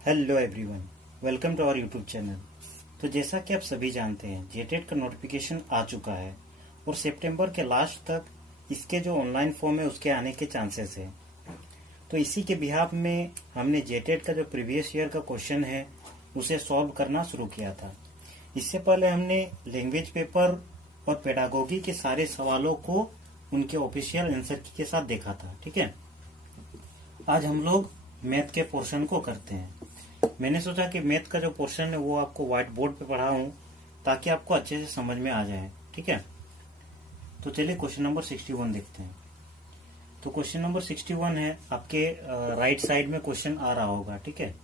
Hello everyone, welcome to our YouTube channel. तो जैसा कि आप सभी जानते हैं, जेटेट का नोटिफिकेशन आ चुका है और सितंबर के लास्ट तक इसके जो ऑनलाइन फॉर्म है उसके आने के चांसेस है। तो इसी के बिहाफ में हमने जेटेट का जो प्रीवियस ईयर का क्वेश्चन है उसे सॉल्व करना शुरू किया था। इससे पहले हमने लैंग्वेज पेपर और पेडागोगी के सारे सवालों को उनके ऑफिशियल आंसर के साथ देखा था। ठीक है, आज हम लोग मैथ के पोर्शन को करते हैं। मैंने सोचा कि मैथ का जो पोर्शन है वो आपको व्हाइट बोर्ड पे पढ़ाऊं ताकि आपको अच्छे से समझ में आ जाए। ठीक है, तो चलिए क्वेश्चन नंबर 61 देखते हैं। तो क्वेश्चन नंबर 61 है, आपके राइट साइड में क्वेश्चन आ रहा होगा। ठीक है,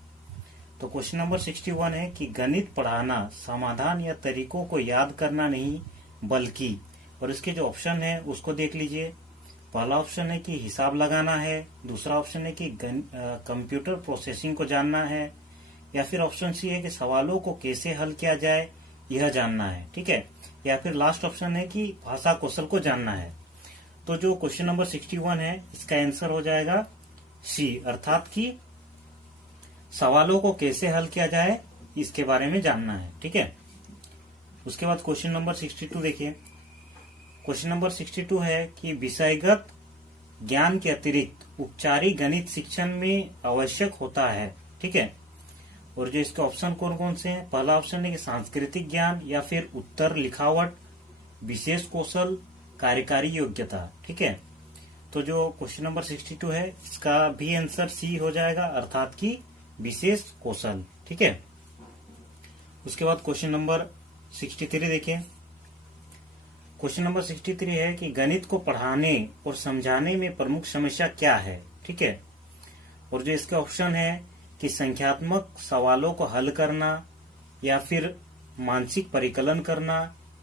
तो क्वेश्चन नंबर 61 है कि गणित पढ़ाना समाधान या तरीकों को याद करना नहीं बल्कि, और इसके जो ऑप्शन है उसको देख लीजिए। पहला ऑप्शन है कि हिसाब लगाना है, दूसरा ऑप्शन है कि कंप्यूटर प्रोसेसिंग को जानना है, या फिर ऑप्शन सी है कि सवालों को कैसे हल किया जाए यह जानना है। ठीक है, या फिर लास्ट ऑप्शन है कि भाषा कौशल को जानना है। तो जो क्वेश्चन नंबर 61 है इसका आंसर हो जाएगा सी, अर्थात कि सवालों को कैसे हल किया जाए इसके बारे में जानना है। ठीक है, उसके बाद क्वेश्चन नंबर 62 देखिए। क्वेश्चन नंबर 62 है कि विषयगत ज्ञान के अतिरिक्त औपचारिक गणित शिक्षण में आवश्यक होता है। ठीक है, और जो इसके ऑप्शन कौन कौन से हैं, पहला ऑप्शन है कि सांस्कृतिक ज्ञान, या फिर उत्तर लिखावट, विशेष कौशल, कार्यकारी योग्यता। ठीक है, तो जो क्वेश्चन नंबर 62 है इसका भी आंसर सी हो जाएगा, अर्थात कि विशेष कौशल। ठीक है, उसके बाद क्वेश्चन नंबर 63 देखिए। क्वेश्चन नंबर 63 है कि गणित को पढ़ाने और समझाने में प्रमुख समस्या क्या है। ठीक है, और जो इसके ऑप्शन है कि संख्यात्मक सवालों को हल करना, या फिर मानसिक परिकलन करना,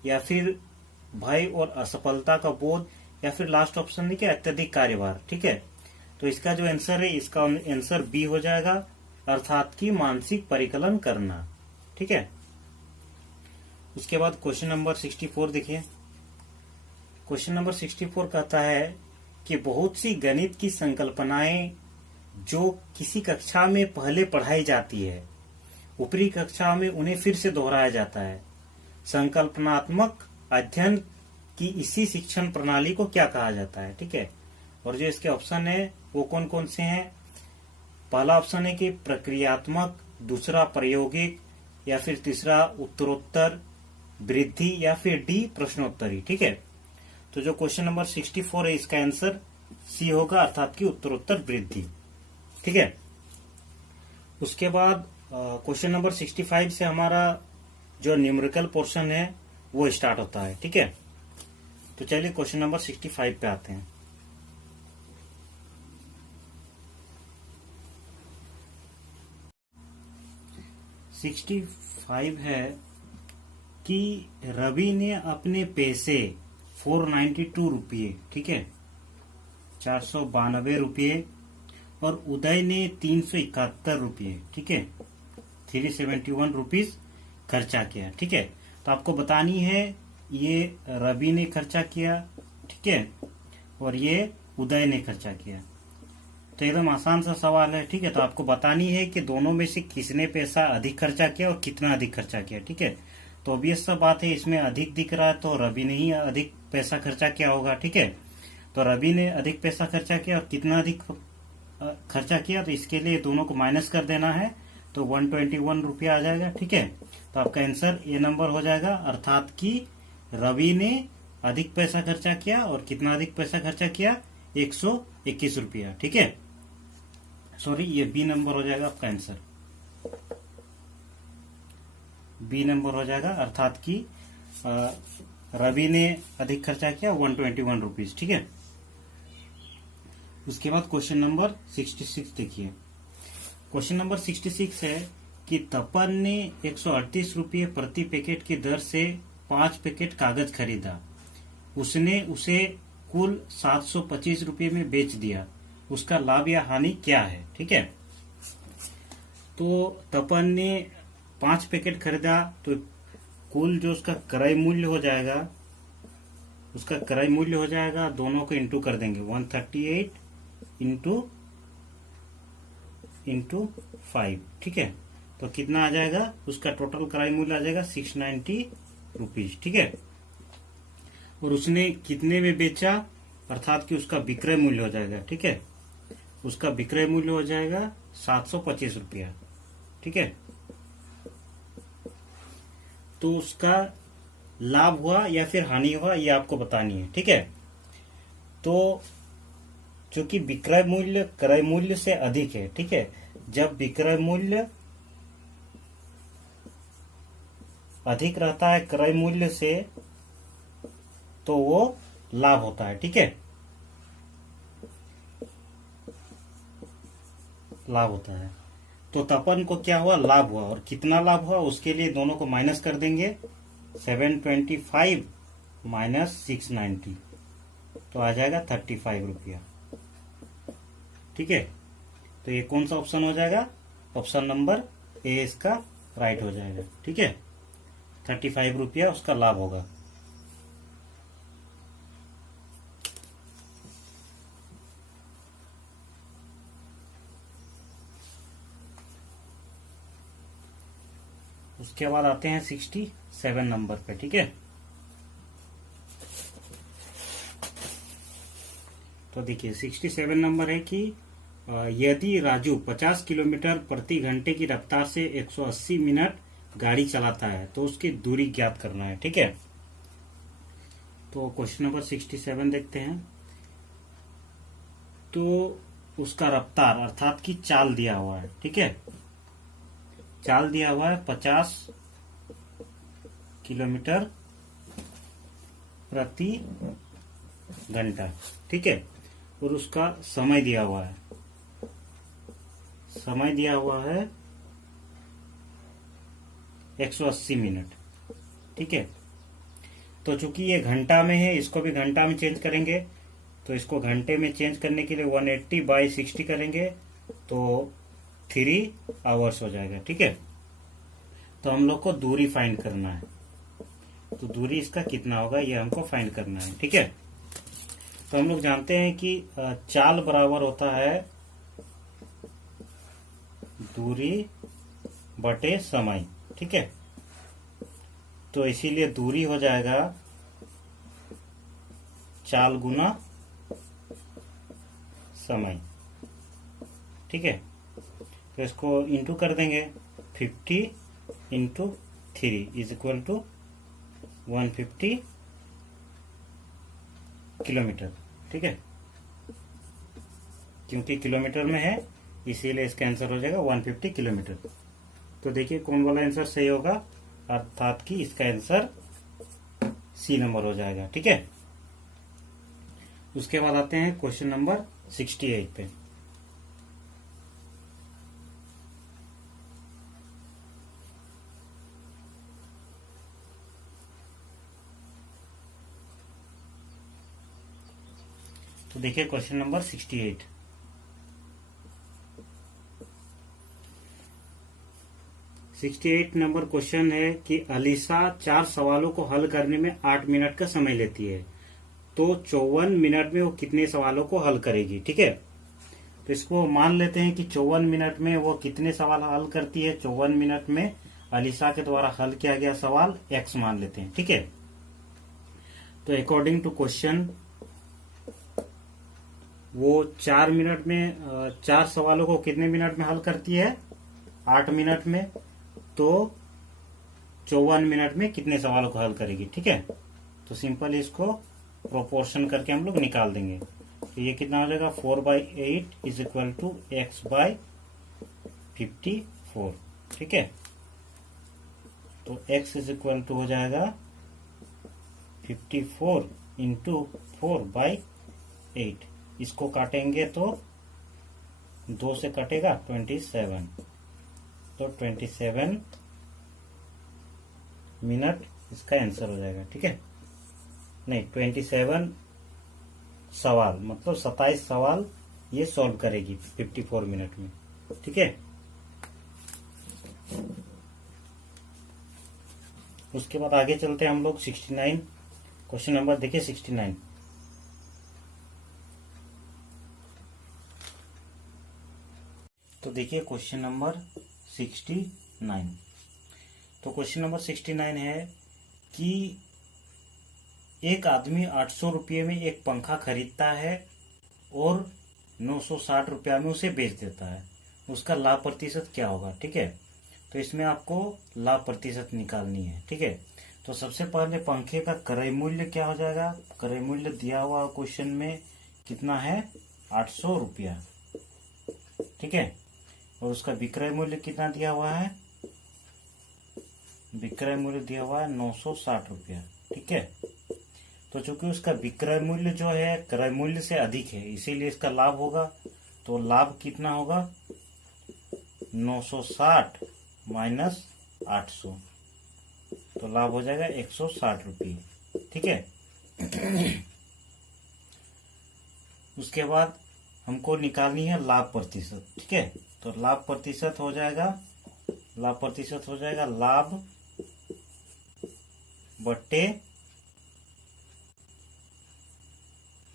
या फिर भय और असफलता का बोध, या फिर लास्ट ऑप्शन है कि अत्यधिक कार्यभार। ठीक है, तो इसका जो आंसर है इसका आंसर बी हो जाएगा, अर्थात कि मानसिक परिकलन करना। ठीक है, उसके बाद क्वेश्चन नंबर 64 देखिए। क्वेश्चन नंबर 64 कहता है कि बहुत सी गणित की संकल्पनाएं जो किसी कक्षा में पहले पढ़ाई जाती है, ऊपरी कक्षा में उन्हें फिर से दोहराया जाता है। संकल्पनात्मक अध्ययन की इसी शिक्षण प्रणाली को क्या कहा जाता है। ठीक है, और जो इसके ऑप्शन है वो कौन कौन से हैं, पहला ऑप्शन है कि प्रक्रियात्मक, दूसरा प्रायोगिक, या फिर तीसरा उत्तरोत्तर वृद्धि, या फिर डी प्रश्नोत्तरी। ठीक है, तो जो क्वेश्चन नंबर 64 है इसका आंसर सी होगा, अर्थात की उत्तरोत्तर वृद्धि। ठीक है, उसके बाद क्वेश्चन नंबर 65 से हमारा जो न्यूमेरिकल पोर्शन है वो स्टार्ट होता है। ठीक है, तो चलिए क्वेश्चन नंबर 65 पे आते हैं। सिक्सटी फाइव है कि रवि ने अपने पैसे 492 रुपये, ठीक है, 492 रुपये, और उदय ने 371 रुपये, ठीक है, 371 रुपीज खर्चा किया। ठीक है, तो आपको बतानी है ये रवि ने खर्चा किया, ठीक है, और ये उदय ने खर्चा किया। तो एकदम आसान सा सवाल है। ठीक है, तो आपको बतानी है कि दोनों में से किसने पैसा अधिक खर्चा किया और कितना अधिक खर्चा किया। ठीक है, तो ऑब्वियस सा बात है, इसमें अधिक दिख रहा है तो रवि ने ही अधिक पैसा खर्चा किया होगा। ठीक है, तो रवि ने अधिक पैसा खर्चा किया और कितना अधिक खर्चा किया, तो इसके लिए दोनों को माइनस कर देना है, तो 121 रुपया आ जाएगा। ठीक है, तो आपका आंसर ए नंबर हो जाएगा, अर्थात कि रवि ने अधिक पैसा खर्चा किया, और कितना अधिक पैसा खर्चा किया, 121 रुपया। ठीक है, सॉरी, ये बी नंबर हो जाएगा आपका आंसर, बी नंबर हो जाएगा, अर्थात कि रवि ने अधिक खर्चा किया 121 रुपीज। ठीक है, उसके बाद क्वेश्चन नंबर 66 देखिए। क्वेश्चन नंबर 66 है कि तपन ने 138 रुपये प्रति पैकेट की दर से 5 पैकेट कागज खरीदा। उसने उसे कुल 725 रुपये में बेच दिया। उसका लाभ या हानि क्या है। ठीक है, तो तपन ने 5 पैकेट खरीदा, तो कुल जो उसका क्रय मूल्य हो जाएगा, उसका क्रय मूल्य हो जाएगा, दोनों को इंटू कर देंगे, 138 इंटू इंटू 5, ठीक है। तो कितना आ जाएगा, उसका टोटल क्रय मूल्य आ जाएगा 690 रुपीज, ठीक है। और उसने कितने में बेचा, अर्थात कि उसका विक्रय मूल्य हो जाएगा, ठीक है। उसका विक्रय मूल्य हो जाएगा 725 रुपया, ठीक है। तो उसका लाभ हुआ या फिर हानि हुआ, ये आपको बतानी है, ठीक है। तो चूंकि विक्रय मूल्य क्रय मूल्य से अधिक है, ठीक है, जब विक्रय मूल्य अधिक रहता है क्रय मूल्य से, तो वो लाभ होता है, ठीक है, लाभ होता है। तो तपन को क्या हुआ, लाभ हुआ। और कितना लाभ हुआ, उसके लिए दोनों को माइनस कर देंगे, 725 माइनस 690, तो आ जाएगा 35 रुपया, ठीक है। तो ये कौन सा ऑप्शन हो जाएगा, ऑप्शन नंबर ए इसका राइट हो जाएगा, ठीक है। 35 रुपया उसका लाभ होगा। उसके बाद आते हैं 67 नंबर पे, ठीक है। तो देखिए 67 नंबर है कि यदि राजू 50 किलोमीटर प्रति घंटे की रफ्तार से 180 मिनट गाड़ी चलाता है तो उसकी दूरी ज्ञात करना है, ठीक है। तो क्वेश्चन नंबर 67 देखते हैं। तो उसका रफ्तार अर्थात कि चाल दिया हुआ है, ठीक है, चाल दिया हुआ है 50 किलोमीटर प्रति घंटा, ठीक है। और उसका समय दिया हुआ है, समय दिया हुआ है 180 मिनट, ठीक है। तो चूंकि ये घंटा में है, इसको भी घंटा में चेंज करेंगे, तो इसको घंटे में चेंज करने के लिए 180/60 करेंगे, तो 3 आवर्स हो जाएगा, ठीक है। तो हम लोग को दूरी फाइंड करना है, तो दूरी इसका कितना होगा ये हमको फाइंड करना है, ठीक है। तो हम लोग जानते हैं कि चाल बराबर होता है दूरी बटे समय, ठीक है। तो इसीलिए दूरी हो जाएगा चाल गुना समय, ठीक है। तो इसको इंटू कर देंगे, 50 into 3 is equal to 150 kilometre, ठीक है। क्योंकि किलोमीटर में है इसीलिए इसका आंसर हो जाएगा 150 किलोमीटर। तो देखिए कौन वाला आंसर सही होगा, अर्थात कि इसका आंसर सी नंबर हो जाएगा, ठीक है। उसके बाद आते हैं क्वेश्चन नंबर 68 पे। तो देखिए क्वेश्चन नंबर 68। नंबर क्वेश्चन है कि अलीसा 4 सवालों को हल करने में 8 मिनट का समय लेती है, तो 54 मिनट में वो कितने सवालों को हल करेगी, ठीक है। तो इसको मान लेते हैं कि 54 मिनट में वो कितने सवाल हल करती है। 54 मिनट में अलीसा के द्वारा हल किया गया सवाल x मान लेते हैं, ठीक है। तो अकॉर्डिंग टू क्वेश्चन वो 4 मिनट में 4 सवालों को कितने मिनट में हल करती है, 8 मिनट में। तो 54 मिनट में कितने सवालों को हल करेगी, ठीक है। तो सिंपल इसको प्रोपोर्शन करके हम लोग निकाल देंगे। तो ये कितना हो जाएगा, 4/8 इज इक्वल टू x/54, ठीक है। तो x इज इक्वल टू हो जाएगा 54 इंटू 4/8। इसको काटेंगे तो 2 से कटेगा 27, तो 27 मिनट इसका आंसर हो जाएगा, ठीक है। नहीं, 27 सवाल, मतलब 27 सवाल ये सॉल्व करेगी 54 मिनट में, ठीक है। उसके बाद आगे चलते हैं हम लोग 69 क्वेश्चन नंबर देखिए 69। तो देखिए क्वेश्चन नंबर 69। तो क्वेश्चन नंबर 69 है कि एक आदमी 800 रुपये में एक पंखा खरीदता है और 960 रुपया में उसे बेच देता है। उसका लाभ प्रतिशत क्या होगा? ठीक है, तो इसमें आपको लाभ प्रतिशत निकालनी है। ठीक है, तो सबसे पहले पंखे का क्रय मूल्य क्या हो जाएगा? क्रय मूल्य दिया हुआ क्वेश्चन में कितना है? 800 रुपया। ठीक है, और उसका विक्रय मूल्य कितना दिया हुआ है? विक्रय मूल्य दिया हुआ है 960 रुपया। ठीक है, तो चूंकि उसका विक्रय मूल्य जो है क्रय मूल्य से अधिक है, इसीलिए इसका लाभ होगा। तो लाभ कितना होगा? 960 माइनस 800, तो लाभ हो जाएगा 160 रुपये। ठीक है, उसके बाद हमको निकालनी है लाभ प्रतिशत। ठीक है, तो लाभ प्रतिशत हो जाएगा, लाभ बट्टे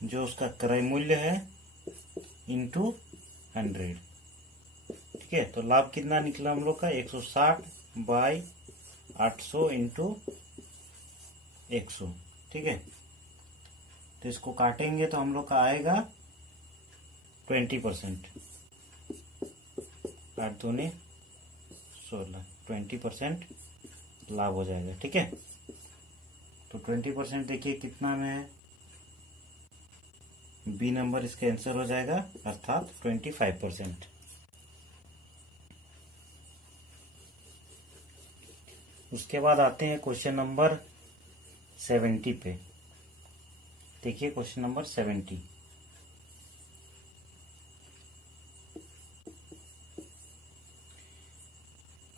जो उसका क्रय मूल्य है इंटू 100। ठीक है, तो लाभ कितना निकला हम लोग का? 160 बाई 800 इंटू 100। ठीक है, तो इसको काटेंगे तो हम लोग का आएगा 20%। 8 दूनी 16, 20% लाभ हो जाएगा। ठीक है, तो 20% देखिए कितना में है? बी नंबर इसका आंसर हो जाएगा, अर्थात 25%। उसके बाद आते हैं क्वेश्चन नंबर 70 पे। देखिए क्वेश्चन नंबर 70।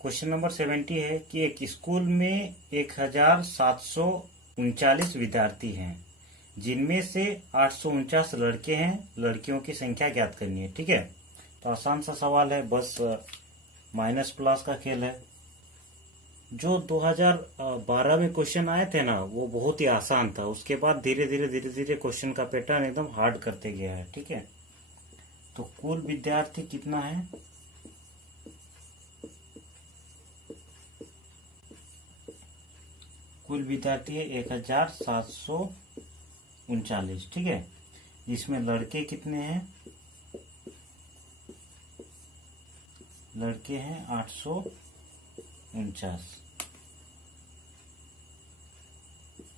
क्वेश्चन नंबर 70 है कि एक स्कूल में 1739 विद्यार्थी हैं, जिनमें से 849 लड़के हैं। लड़कियों की संख्या ज्ञात करनी है। ठीक है, तो आसान सा सवाल है, बस माइनस प्लस का खेल है। जो 2012 में क्वेश्चन आए थे ना, वो बहुत ही आसान था। उसके बाद धीरे धीरे क्वेश्चन का पैटर्न एकदम हार्ड करते गया है। ठीक है, तो कुल विद्यार्थी कितना है? कुल विद्यार्थी है 1739। ठीक है, जिसमें लड़के कितने हैं? लड़के हैं 849,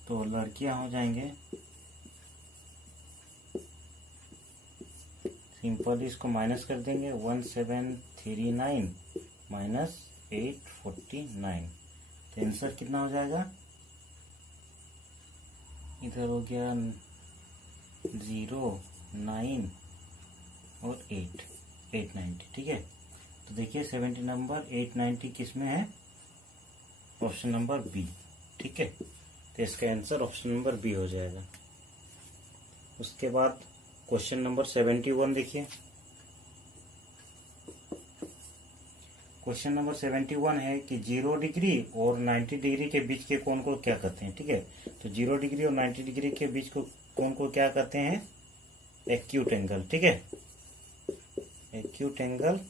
तो लड़कियां हो जाएंगे, सिंपल इसको माइनस कर देंगे। 1739 माइनस 849, तो आंसर कितना हो जाएगा? इधर हो गया 0, 9 और 890। ठीक है, तो देखिए 70 नंबर 890 किस में है? Option number B. ठीक है, तो इसका आंसर ऑप्शन नंबर बी हो जाएगा। उसके बाद क्वेश्चन नंबर 71 देखिए। क्वेश्चन नंबर 71 है कि 0 डिग्री और 90 डिग्री के बीच के कोण को क्या कहते हैं? ठीक है, तो 0 डिग्री और 90 डिग्री के बीच को कोण को क्या कहते हैं? Acute angle. ठीक है, एक्यूट एंगल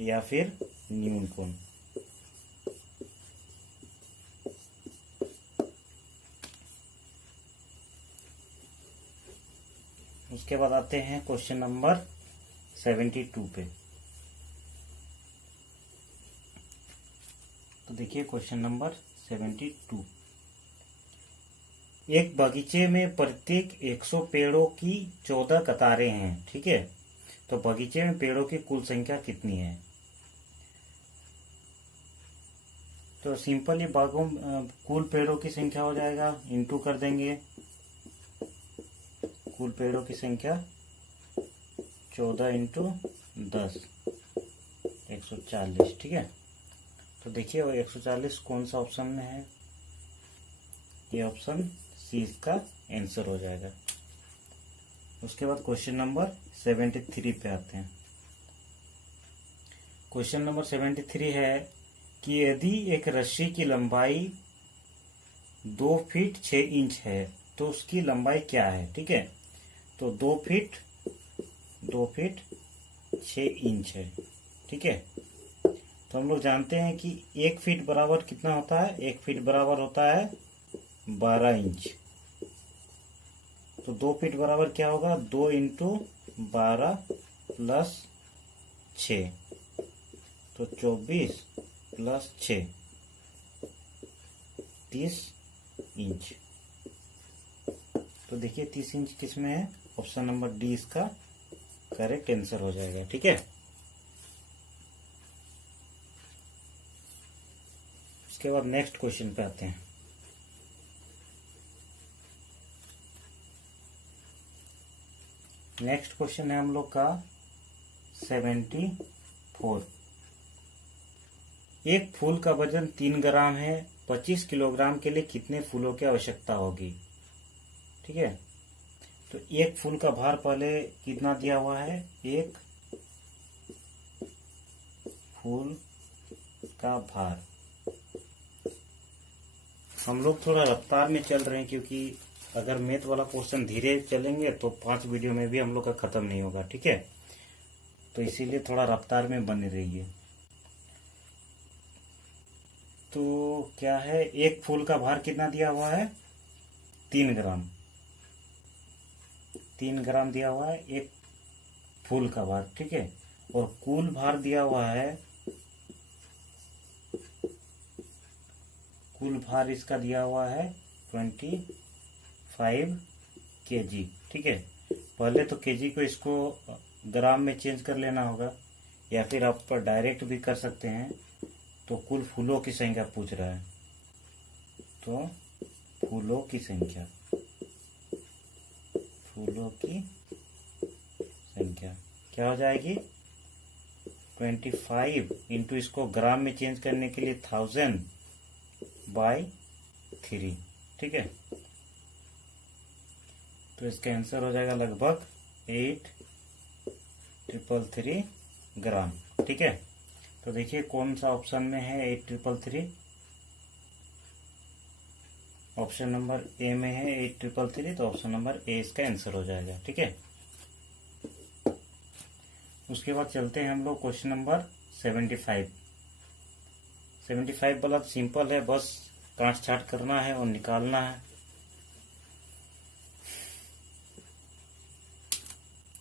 या फिर न्यून कोण। उसके बाद आते हैं क्वेश्चन नंबर 72 पे। तो देखिए क्वेश्चन नंबर 72। एक बगीचे में प्रत्येक 100 पेड़ों की 14 कतारें हैं। ठीक है, तो बगीचे में पेड़ों की कुल संख्या कितनी है? तो सिंपल ये बागों कुल पेड़ों की संख्या हो जाएगा, इंटू कर देंगे। कुल पेड़ों की संख्या 14 इंटू 10, 140। ठीक है, तो देखिए वो 140 कौन सा ऑप्शन में है? ये ऑप्शन सी इसका आंसर हो जाएगा। उसके बाद क्वेश्चन नंबर 73 पे आते हैं। क्वेश्चन नंबर 73 है कि यदि एक रस्सी की लंबाई 2 फीट 6 इंच है तो उसकी लंबाई क्या है? ठीक है, तो 2 फीट 6 इंच है। ठीक है, तो हम लोग जानते हैं कि 1 फीट बराबर कितना होता है। 1 फीट बराबर होता है 12 इंच। तो 2 फीट बराबर क्या होगा, 2 × 12 + 6, तो 24 + 6 30 इंच। तो देखिए 30 इंच किस में है, ऑप्शन नंबर डी इसका करेक्ट आंसर हो जाएगा। ठीक है, उसके बाद नेक्स्ट क्वेश्चन पे आते हैं। नेक्स्ट क्वेश्चन है हम लोग का 74। एक फूल का वजन 3 ग्राम है, 25 किलोग्राम के लिए कितने फूलों की आवश्यकता होगी। ठीक है, तो एक फूल का भार पहले कितना दिया हुआ है, एक फूल का भार। हम लोग थोड़ा रफ्तार में चल रहे हैं, क्योंकि अगर मैथ वाला क्वेश्चन धीरे चलेंगे तो 5 वीडियो में भी हम लोग का खत्म नहीं होगा। ठीक है, तो इसीलिए थोड़ा रफ्तार में बने रहिए। तो क्या है, एक फूल का भार कितना दिया हुआ है, 3 ग्राम। 3 ग्राम दिया हुआ है एक फूल का भार। ठीक है, और कुल भार दिया हुआ है, कुल भार इसका दिया हुआ है 25 kg। ठीक है, पहले तो केजी को इसको ग्राम में चेंज कर लेना होगा, या फिर आप पर डायरेक्ट भी कर सकते हैं। तो कुल फूलों की संख्या पूछ रहा है, तो फूलों की संख्या, फूलों की संख्या क्या हो जाएगी, 25 इंटू इसको ग्राम में चेंज करने के लिए 1000/3। ठीक है, तो इसका आंसर हो जाएगा लगभग 8333 ग्राम। ठीक है, तो देखिए कौन सा ऑप्शन में है 8333, ऑप्शन नंबर ए में है 8333, तो ऑप्शन नंबर ए इसका आंसर हो जाएगा। ठीक है, उसके बाद चलते हैं हम लोग क्वेश्चन नंबर 75। 75 वाला सिंपल है, बस काट छाट करना है और निकालना है।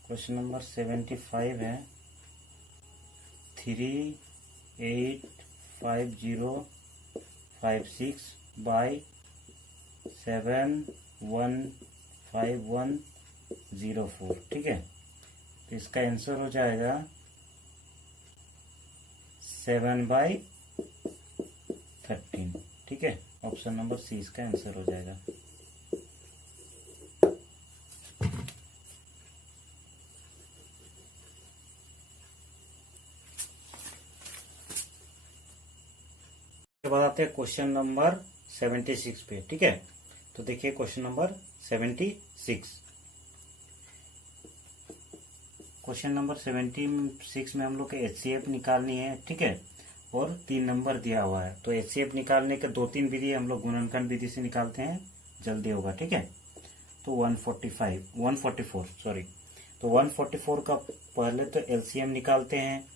क्वेश्चन नंबर 75 है 3856/715/104। ठीक है, तो इसका आंसर हो जाएगा 7/13। ठीक है, ऑप्शन नंबर सी इसका आंसर हो जाएगा। उसके बाद आते हैं क्वेश्चन नंबर 76 पे। ठीक है, तो देखिए क्वेश्चन नंबर 76। क्वेश्चन नंबर 76 में हम लोग के HCF निकालनी है। ठीक है, और 3 नंबर दिया हुआ है, तो HCF निकालने के 2-3 विधि हम लोग गुणनखंड विधि से निकालते हैं, जल्दी होगा। ठीक है, तो 144 सॉरी, तो 144 का पहले तो LCM निकालते हैं।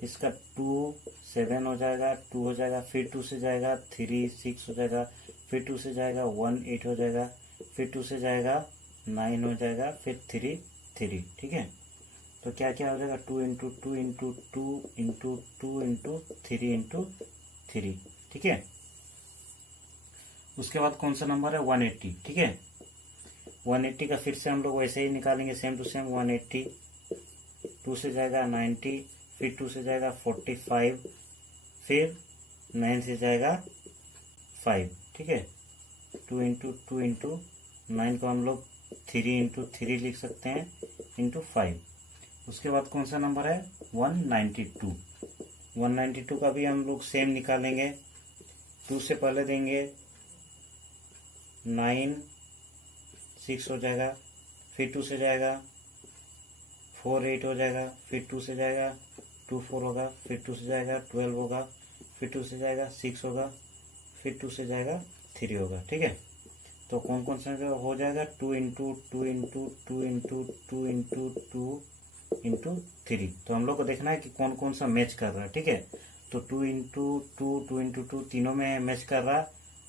इसका 2 7 हो जाएगा, 2 हो जाएगा, फिर 2 से जाएगा 3 6 हो जाएगा, फिर 2 से जाएगा 1 8 हो जाएगा, फिर 2 से जाएगा 9 हो जाएगा, फिर 3 3। ठीक है, तो क्या क्या हो जाएगा, 2 × 2 × 2 × 2 × 3 × 3। ठीक है, उसके बाद कौन सा नंबर है, 180। ठीक है, 180 का फिर से हम लोग वैसे ही निकालेंगे, सेम टू सेम 180। 2 से जाएगा 90, फिर 2 से जाएगा 45, फिर 9 से जाएगा 5। ठीक है, 2 × 2 × 9 को हम लोग 3 × 3 लिख सकते हैं, इंटू 5। उसके बाद कौन सा नंबर है, 192। 192 का भी हम लोग सेम निकालेंगे। 2 से पहले देंगे 9 6 हो जाएगा, फिर 2 से जाएगा 4 8 हो जाएगा, फिर 2 से जाएगा 2 4 होगा, फिर 2 से जाएगा 12 होगा, फिर 2 से जाएगा 6 होगा, फिर 2 से जाएगा 3 होगा। ठीक है, तो कौन कौन सा हो जाएगा, 2 × 2 × 2 × 2 × 2 × 2 इंटू 3। तो हम लोग को देखना है कि कौन कौन सा मैच कर रहा है, ठीक है। तो 2 इंटू 2 तीनों में मैच कर रहा है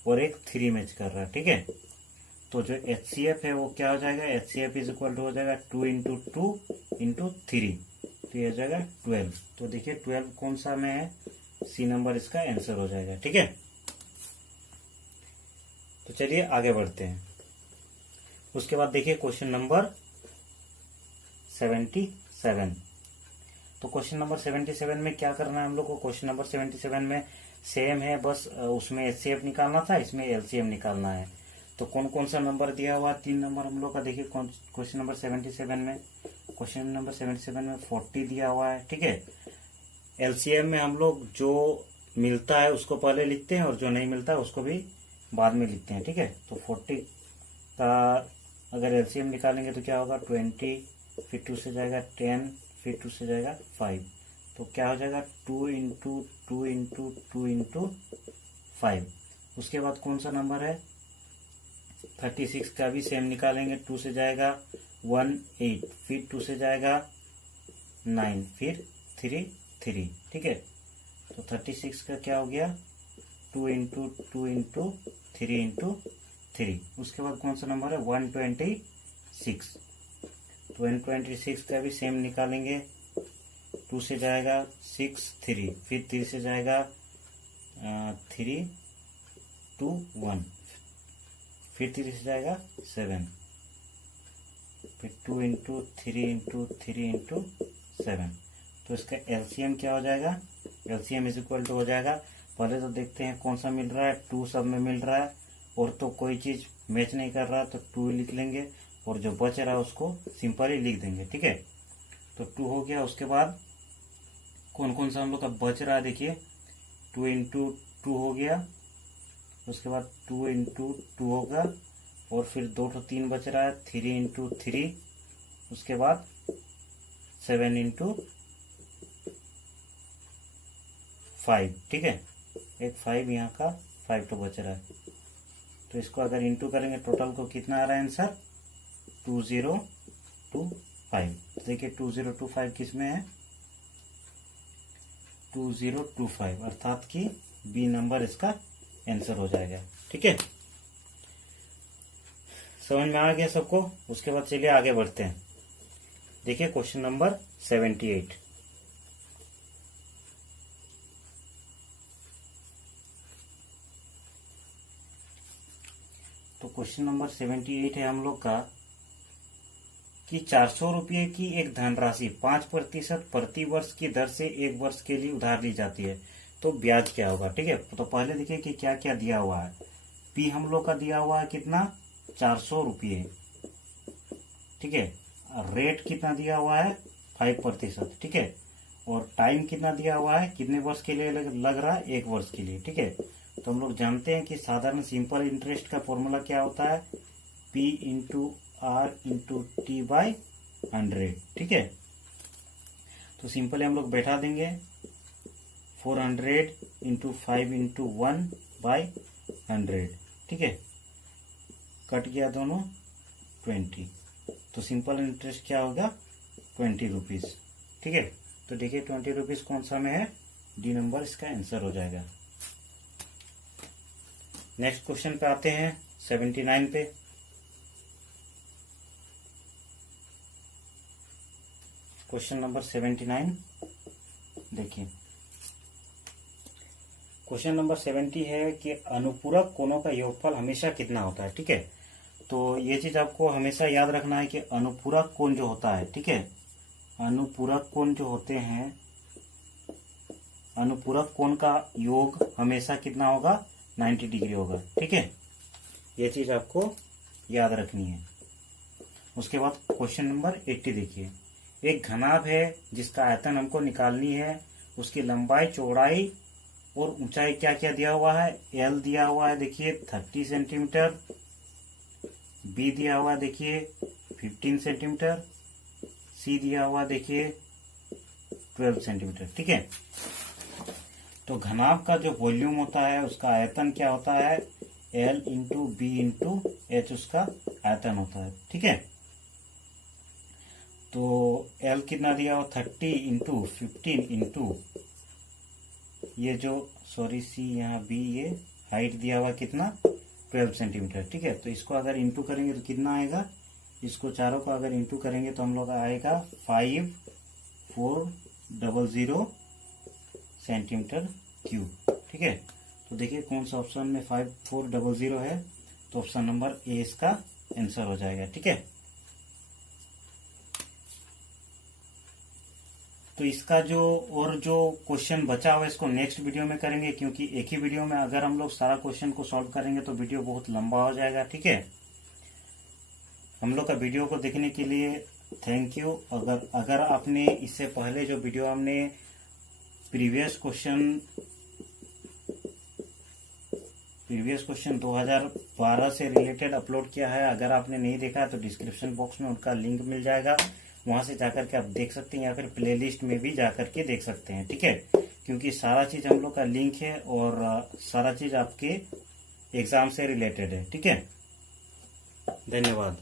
और एक 3 मैच कर रहा है, ठीक है। तो जो HCF है वो क्या हो जाएगा, HCF इज इक्वल टू हो जाएगा 2 इंटू 3। तो ये हो जाएगा 12। तो देखिए 12 कौन सा में है, सी नंबर इसका आंसर हो जाएगा, ठीक है। तो चलिए आगे बढ़ते हैं। उसके बाद देखिए क्वेश्चन नंबर 77। तो क्वेश्चन नंबर 77 में क्या करना है हम लोग को, क्वेश्चन नंबर 77 में सेम है, बस उसमें HCF निकालना था, इसमें LCM निकालना है। तो कौन कौन सा नंबर दिया हुआ, 3 नंबर हम लोग का देखिए क्वेश्चन नंबर 77 में। क्वेश्चन नंबर 77 में 40 दिया हुआ है, ठीक है। LCM में हम लोग जो मिलता है उसको पहले लिखते हैं और जो नहीं मिलता है उसको भी बाद में लिखते हैं, ठीक है। तो 40 का अगर LCM निकालेंगे तो क्या होगा, 20, फिर 2 से जाएगा 10, फिर 2 से जाएगा 5। तो क्या हो जाएगा, 2 इंटू 5। उसके बाद कौन सा नंबर है, 36 का भी सेम निकालेंगे। 2 से जाएगा 1, 8, फिर 2 से जाएगा 9, फिर 3, 3, ठीक है। तो 36 का क्या हो गया, 2 इंटू 3 उसके बाद कौन सा नंबर है, 126। तो 126 का भी सेम निकालेंगे। 2 से जाएगा 6, 3, फिर 3 से जाएगा 3, 2, 1, फिर 3 से जाएगा 7, फिर 2 इंटू 3 इंटू 7। तो इसका LCM क्या हो जाएगा, LCM इज इक्वल टू हो जाएगा, पहले तो देखते हैं कौन सा मिल रहा है, 2 सब में मिल रहा है और तो कोई चीज मैच नहीं कर रहा तो 2 लिख लेंगे और जो बच रहा है उसको सिंपल ही लिख देंगे, ठीक है। तो 2 हो गया। उसके बाद कौन कौन सा हम लोग का बच रहा है, देखिए 2 हो गया। उसके बाद 2 होगा और फिर 2 तो 3 बच रहा है, 3 इंटू 3। उसके बाद 7 इंटू 5, ठीक है। एक 5 यहाँ का 5 तो बच रहा है। तो इसको अगर इंटू करेंगे टोटल को कितना आ रहा है आंसर, 2025। देखिए 2025 किस में है, 2025, अर्थात कि बी नंबर इसका आंसर हो जाएगा, ठीक है। समझ में आ गया सबको। उसके बाद चलिए आगे बढ़ते हैं। देखिए क्वेश्चन नंबर 78। तो क्वेश्चन नंबर 78 है हम लोग का कि 400 रुपये की एक धनराशि 5% प्रति वर्ष की दर से 1 वर्ष के लिए उधार ली जाती है, तो ब्याज क्या होगा, ठीक है। तो पहले देखिए कि क्या क्या दिया हुआ है। पी हम लोग का दिया हुआ है कितना, 400 रुपये, ठीक है। रेट कितना दिया हुआ है, 5%, ठीक है। और टाइम कितना दिया हुआ है, कितने वर्ष के लिए लग रहा है, 1 वर्ष के लिए, ठीक है। तो हम लोग जानते हैं कि साधारण सिंपल इंटरेस्ट का फॉर्मूला क्या होता है, P into R into T by 100, ठीक है। तो सिंपली हम लोग बैठा देंगे 400 इंटू 5 इंटू 1 बाई 100, ठीक है। कट गया दोनों 20। तो सिंपल इंटरेस्ट क्या होगा, 20 रुपीज, ठीक है। तो देखिए 20 रुपीज कौन सा में है, डी नंबर इसका आंसर हो जाएगा। नेक्स्ट क्वेश्चन पे आते हैं 79 पे। क्वेश्चन नंबर 79 देखिए। क्वेश्चन नंबर 70 है कि अनुपूरक कोणों का योगफल हमेशा कितना होता है, ठीक है। तो ये चीज आपको हमेशा याद रखना है कि अनुपूरक कोण जो होता है, ठीक है, अनुपूरक कोण जो होते हैं, अनुपूरक कोण का योग हमेशा कितना होगा, 90 डिग्री होगा, ठीक है। ये चीज आपको याद रखनी है। उसके बाद क्वेश्चन नंबर 80 देखिए। एक घनाभ है जिसका आयतन हमको निकालनी है, उसकी लंबाई, चौड़ाई और ऊंचाई क्या क्या दिया हुआ है, एल दिया हुआ है देखिए 30 सेंटीमीटर, बी दिया हुआ है देखिए 15 सेंटीमीटर, सी दिया हुआ देखिए 12 सेंटीमीटर, ठीक है। तो घनाभ का जो वॉल्यूम होता है उसका आयतन क्या होता है, L into B into H उसका आयतन होता है, ठीक है। तो एल कितना दिया हुआ 30 इंटू 15 इंटू ये जो सॉरी सी यहाँ बी, ये हाइट दिया हुआ कितना 12 सेंटीमीटर। ठीक है, तो इसको अगर इंटू करेंगे तो कितना आएगा, इसको चारों को अगर इंटू करेंगे तो हम लोग आएगा 5400 सेंटीमीटर क्यूब। ठीक है, तो देखिए कौन सा ऑप्शन में 5400 है, तो ऑप्शन नंबर ए इसका आंसर हो जाएगा। ठीक है, तो इसका जो और जो क्वेश्चन बचा हुआ है इसको नेक्स्ट वीडियो में करेंगे, क्योंकि एक ही वीडियो में अगर हम लोग सारा क्वेश्चन को सॉल्व करेंगे तो वीडियो बहुत लंबा हो जाएगा। ठीक है, हम लोग का वीडियो को देखने के लिए थैंक यू। अगर आपने इससे पहले जो वीडियो हमने प्रीवियस क्वेश्चन 2012 से रिलेटेड अपलोड किया है, अगर आपने नहीं देखा है तो डिस्क्रिप्शन बॉक्स में उनका लिंक मिल जाएगा, वहां से जाकर के आप देख सकते हैं, या फिर प्लेलिस्ट में भी जाकर के देख सकते हैं। ठीक है, क्योंकि सारा चीज हम लोग का लिंक है और सारा चीज आपके एग्जाम से रिलेटेड है। ठीक है, धन्यवाद।